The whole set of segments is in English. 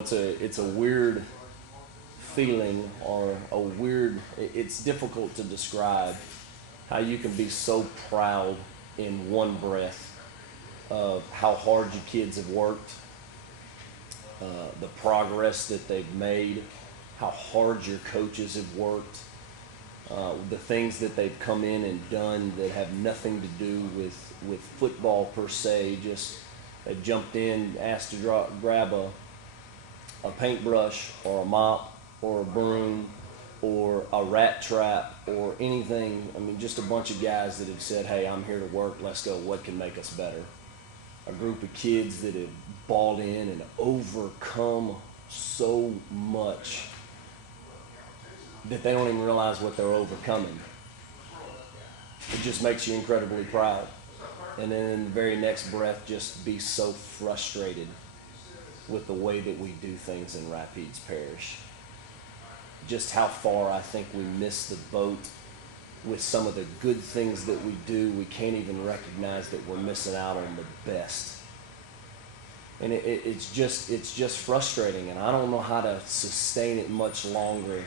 It's a weird feeling, or it's difficult to describe how you can be so proud in one breath of how hard your kids have worked, the progress that they've made, how hard your coaches have worked, the things that they've come in and done that have nothing to do with football per se. Just they jumped in, asked to grab a paintbrush or a mop or a broom or a rat trap or anything. I mean, just a bunch of guys that have said, hey, I'm here to work, let's go, what can make us better? A group of kids that have bought in and overcome so much that they don't even realize what they're overcoming. It just makes you incredibly proud. And then in the very next breath, just be so frustrated with the way that we do things in Rapides Parish. Just how far I think we miss the boat with some of the good things that we do. We can't even recognize that we're missing out on the best. And it's just frustrating, and I don't know how to sustain it much longer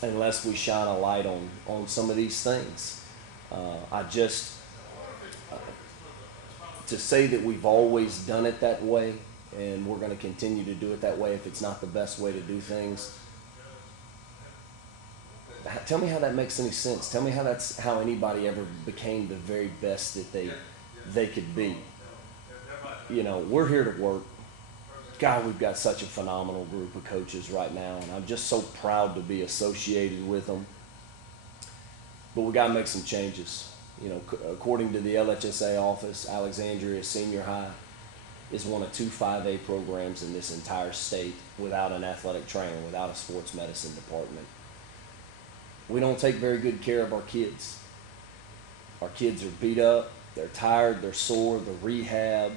unless we shine a light on some of these things. To say that we've always done it that way and we're going to continue to do it that way if it's not the best way to do things. Tell me how that makes any sense. Tell me how that's how anybody ever became the very best that they could be. You know, we're here to work. God, we've got such a phenomenal group of coaches right now, and I'm just so proud to be associated with them. But we got to make some changes. You know, according to the LHSA office, Alexandria Senior High is one of 2 5A programs in this entire state without an athletic trainer, without a sports medicine department. We don't take very good care of our kids. Our kids are beat up, they're tired, they're sore, the rehab,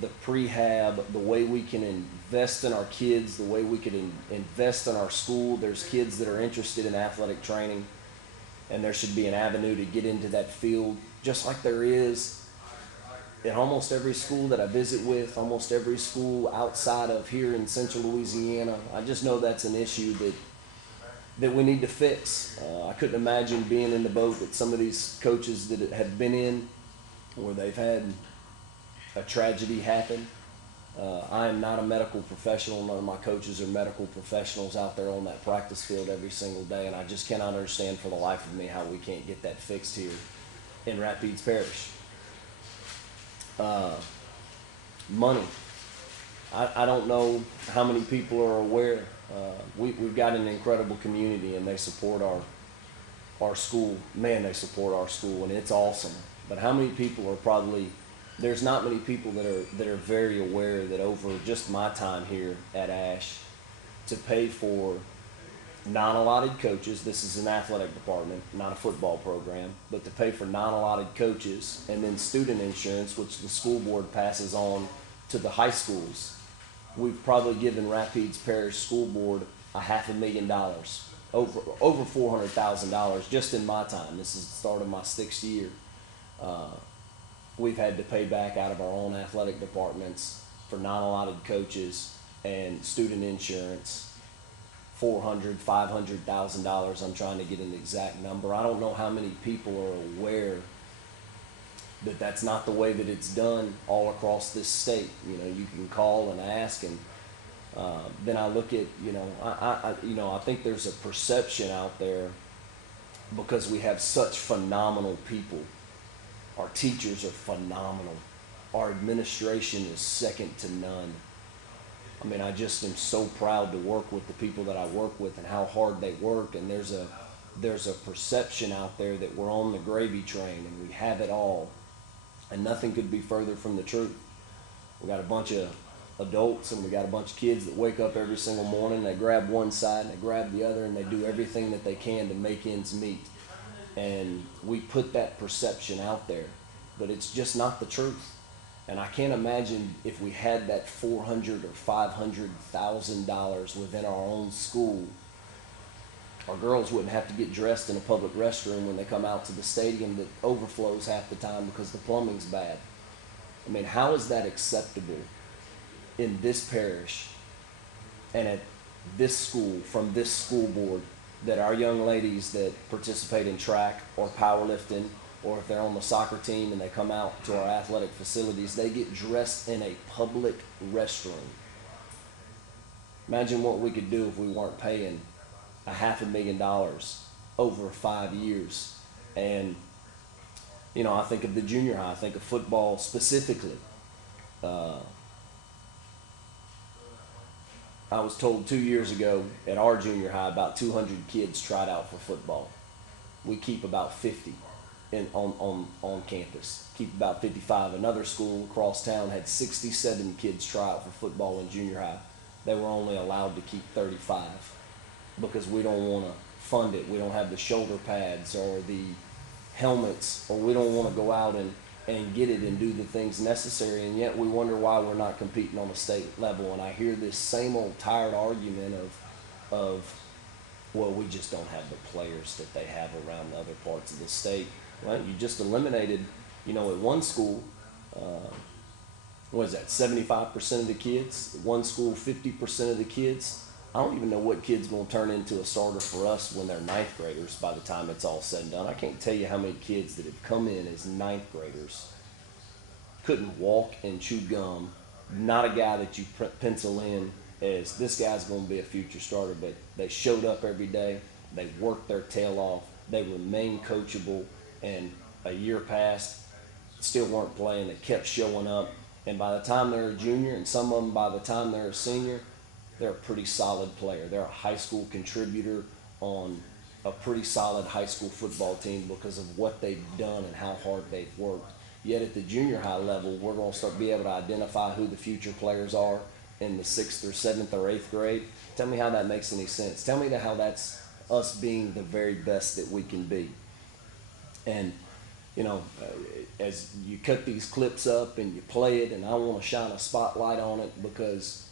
the prehab, the way we can invest in our kids, the way we can invest in our school. There's kids that are interested in athletic training, and there should be an avenue to get into that field, just like there is in almost every school that I visit with, almost every school outside of here in central Louisiana. I just know that's an issue that we need to fix. I couldn't imagine being in the boat that some of these coaches that have been in, where they've had a tragedy happen. I am not a medical professional. None of my coaches are medical professionals out there on that practice field every single day, and I just cannot understand for the life of me how we can't get that fixed here in Rapides Parish. Money. I don't know how many people are aware. We've got an incredible community, and they support our school. Man, they support our school, and it's awesome. But how many people are probably, there's not many people that are very aware that over just my time here at Ash, to pay for non-allotted coaches, this is an athletic department, not a football program, but to pay for non-allotted coaches and then student insurance, which the school board passes on to the high schools. We've probably given Rapides Parish School Board $500,000, over $400,000 just in my time. This is the start of my 6th year. We've had to pay back out of our own athletic departments for non-allotted coaches and student insurance, $400,000, $500,000. I'm trying to get an exact number. I don't know how many people are aware that that's not the way that it's done all across this state. You know, you can call and ask, and then I look at, I think there's a perception out there because we have such phenomenal people. Our teachers are phenomenal. Our administration is second to none. I mean, I just am so proud to work with the people that I work with and how hard they work. And there's a perception out there that we're on the gravy train and we have it all. And nothing could be further from the truth. We got a bunch of adults and we got a bunch of kids that wake up every single morning. They grab one side and they grab the other, and they do everything that they can to make ends meet. And we put that perception out there, but it's just not the truth. And I can't imagine if we had that $400,000 or $500,000 within our own school, our girls wouldn't have to get dressed in a public restroom when they come out to the stadium that overflows half the time because the plumbing's bad. I mean, how is that acceptable in this parish and at this school, from this school board, that our young ladies that participate in track or powerlifting, or if they're on the soccer team and they come out to our athletic facilities, they get dressed in a public restroom. Imagine what we could do if we weren't paying $500,000 over 5 years. And, you know, I think of the junior high, I think of football specifically. I was told 2 years ago at our junior high about 200 kids tried out for football. We keep about 50 on campus, keep about 55. Another school across town had 67 kids try out for football in junior high. They were only allowed to keep 35 because we don't want to fund it. We don't have the shoulder pads or the helmets, or we don't want to go out and get it and do the things necessary, and yet we wonder why we're not competing on a state level. And I hear this same old tired argument of well, we just don't have the players that they have around the other parts of the state. Well, you just eliminated, you know, at one school, what is that, 75% of the kids? At one school, 50% of the kids. I don't even know what kid's going to turn into a starter for us when they're ninth graders by the time it's all said and done. I can't tell you how many kids that have come in as ninth graders, couldn't walk and chew gum, not a guy that you pencil in as this guy's going to be a future starter, but they showed up every day, they worked their tail off, they remained coachable, and a year passed, still weren't playing, they kept showing up, and by the time they're a junior, and some of them by the time they're a senior, they're a pretty solid player. They're a high school contributor on a pretty solid high school football team because of what they've done and how hard they've worked. Yet at the junior high level, we're going to be able to identify who the future players are in the 6th or 7th or 8th grade. Tell me how that makes any sense. Tell me how that's us being the very best that we can be. And, you know, as you cut these clips up and you play it, and I want to shine a spotlight on it because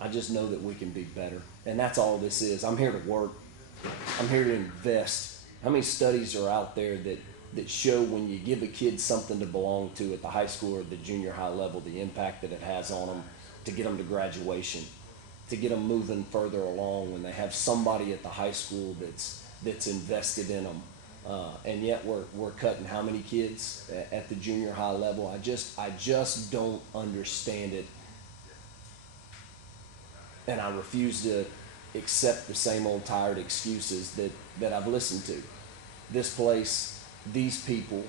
I just know that we can be better. And that's all this is. I'm here to work. I'm here to invest. How many studies are out there that show when you give a kid something to belong to at the high school or the junior high level, the impact that it has on them to get them to graduation, to get them moving further along when they have somebody at the high school that's invested in them. And yet we're cutting how many kids at the junior high level? I just don't understand it. And I refuse to accept the same old tired excuses that I've listened to. This place, these people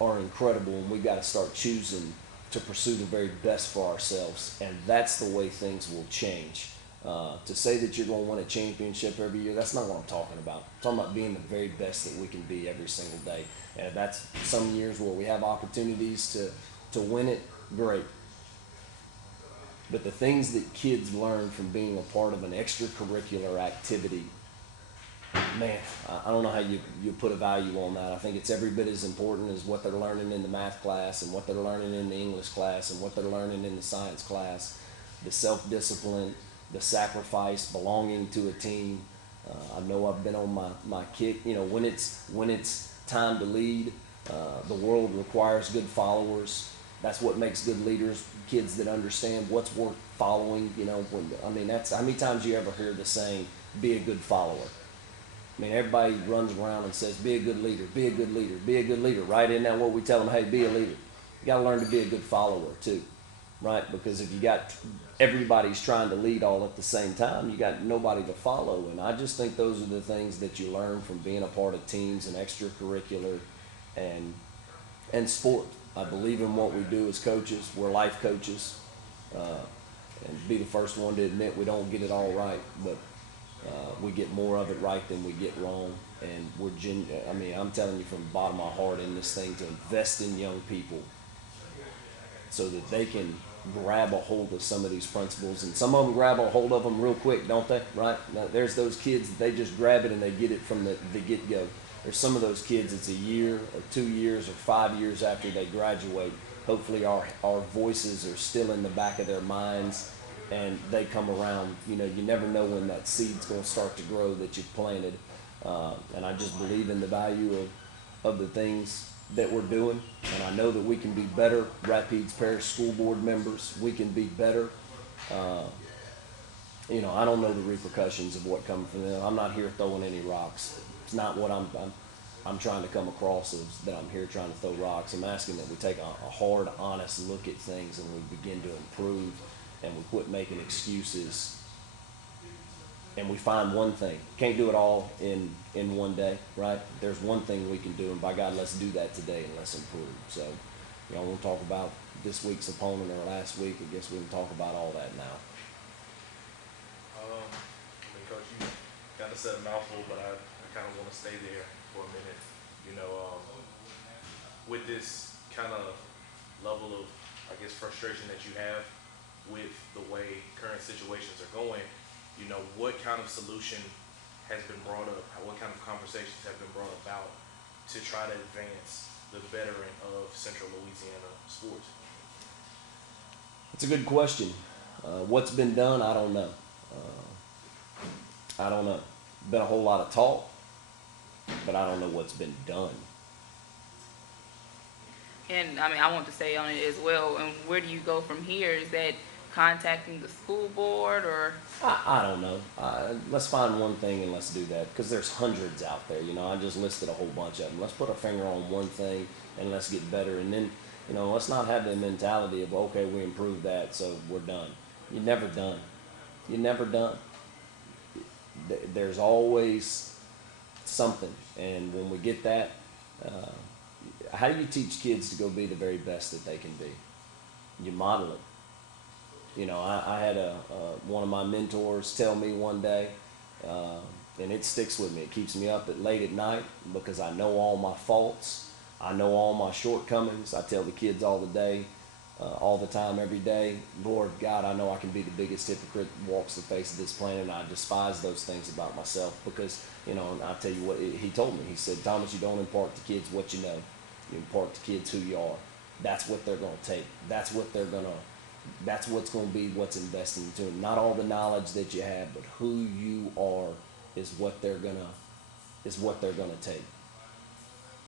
are incredible, and we've got to start choosing to pursue the very best for ourselves, and that's the way things will change. To say that you're going to win a championship every year, that's not what I'm talking about. I'm talking about being the very best that we can be every single day. And if that's some years where we have opportunities to win it, great. But the things that kids learn from being a part of an extracurricular activity, man, I don't know how you put a value on that. I think it's every bit as important as what they're learning in the math class and what they're learning in the English class and what they're learning in the science class. The self-discipline, the sacrifice, belonging to a team. I know I've been on my kick. You know, when it's time to lead, the world requires good followers. That's what makes good leaders, kids that understand what's worth following. You know, that's how many times you ever hear the saying, be a good follower. I mean, everybody runs around and says, be a good leader, be a good leader, be a good leader, right? Isn't that what we tell them? Hey, be a leader. You got to learn to be a good follower too, right? Because if you got everybody's trying to lead all at the same time, you got nobody to follow. And I just think those are the things that you learn from being a part of teams and extracurricular and sport. I believe in what we do as coaches. We're life coaches. And be the first one to admit we don't get it all right, but we get more of it right than we get wrong. And I'm telling you from the bottom of my heart in this thing to invest in young people so that they can grab a hold of some of these principles. And some of them grab a hold of them real quick, don't they? Right? Now, there's those kids that they just grab it and they get it from the get-go. There's some of those kids, it's a year or 2 years or 5 years after they graduate. Hopefully our voices are still in the back of their minds and they come around. You know, you never know when that seed's going to start to grow that you've planted. And I just believe in the value of the things that we're doing. And I know that we can be better Rapides Parish School Board members. We can be better You know, I don't know the repercussions of what comes from them. I'm not here throwing any rocks. It's not what I'm trying to come across as that I'm here trying to throw rocks. I'm asking that we take a hard, honest look at things and we begin to improve and we quit making excuses and we find one thing. Can't do it all in one day, right? There's one thing we can do, and by God, let's do that today and let's improve. So, you know, we'll talk about this week's opponent or last week. I guess we can talk about all that now. Coach, you kind of said a mouthful, but I kind of want to stay there for a minute. You know, with this kind of level of, I guess, frustration that you have with the way current situations are going, you know, what kind of solution has been brought up? What kind of conversations have been brought about to try to advance the veteran of Central Louisiana sports? It's a good question. What's been done, I don't know. I don't know. Been a whole lot of talk, but I don't know what's been done. And I mean, I want to say on it as well. And where do you go from here? Is that contacting the school board or? I don't know. Let's find one thing and let's do that because there's hundreds out there. You know, I just listed a whole bunch of them. Let's put our finger on one thing and let's get better. And then, you know, let's not have the mentality of, okay, we improved that, so we're done. You're never done. You're never done. There's always something, and when we get that, how do you teach kids to go be the very best that they can be? You model it. You know, I had one of my mentors tell me one day, and it sticks with me. It keeps me up late at night because I know all my faults. I know all my shortcomings. I tell the kids all the time, every day, Lord God, I know I can be the biggest hypocrite that walks the face of this planet, and I despise those things about myself because, you know, and I'll tell you what he told me. He said, Thomas, you don't impart to kids what you know. You impart to kids who you are. That's what they're going to take. That's what's going to be what's invested into them. Not all the knowledge that you have, but who you are is what they're going to take.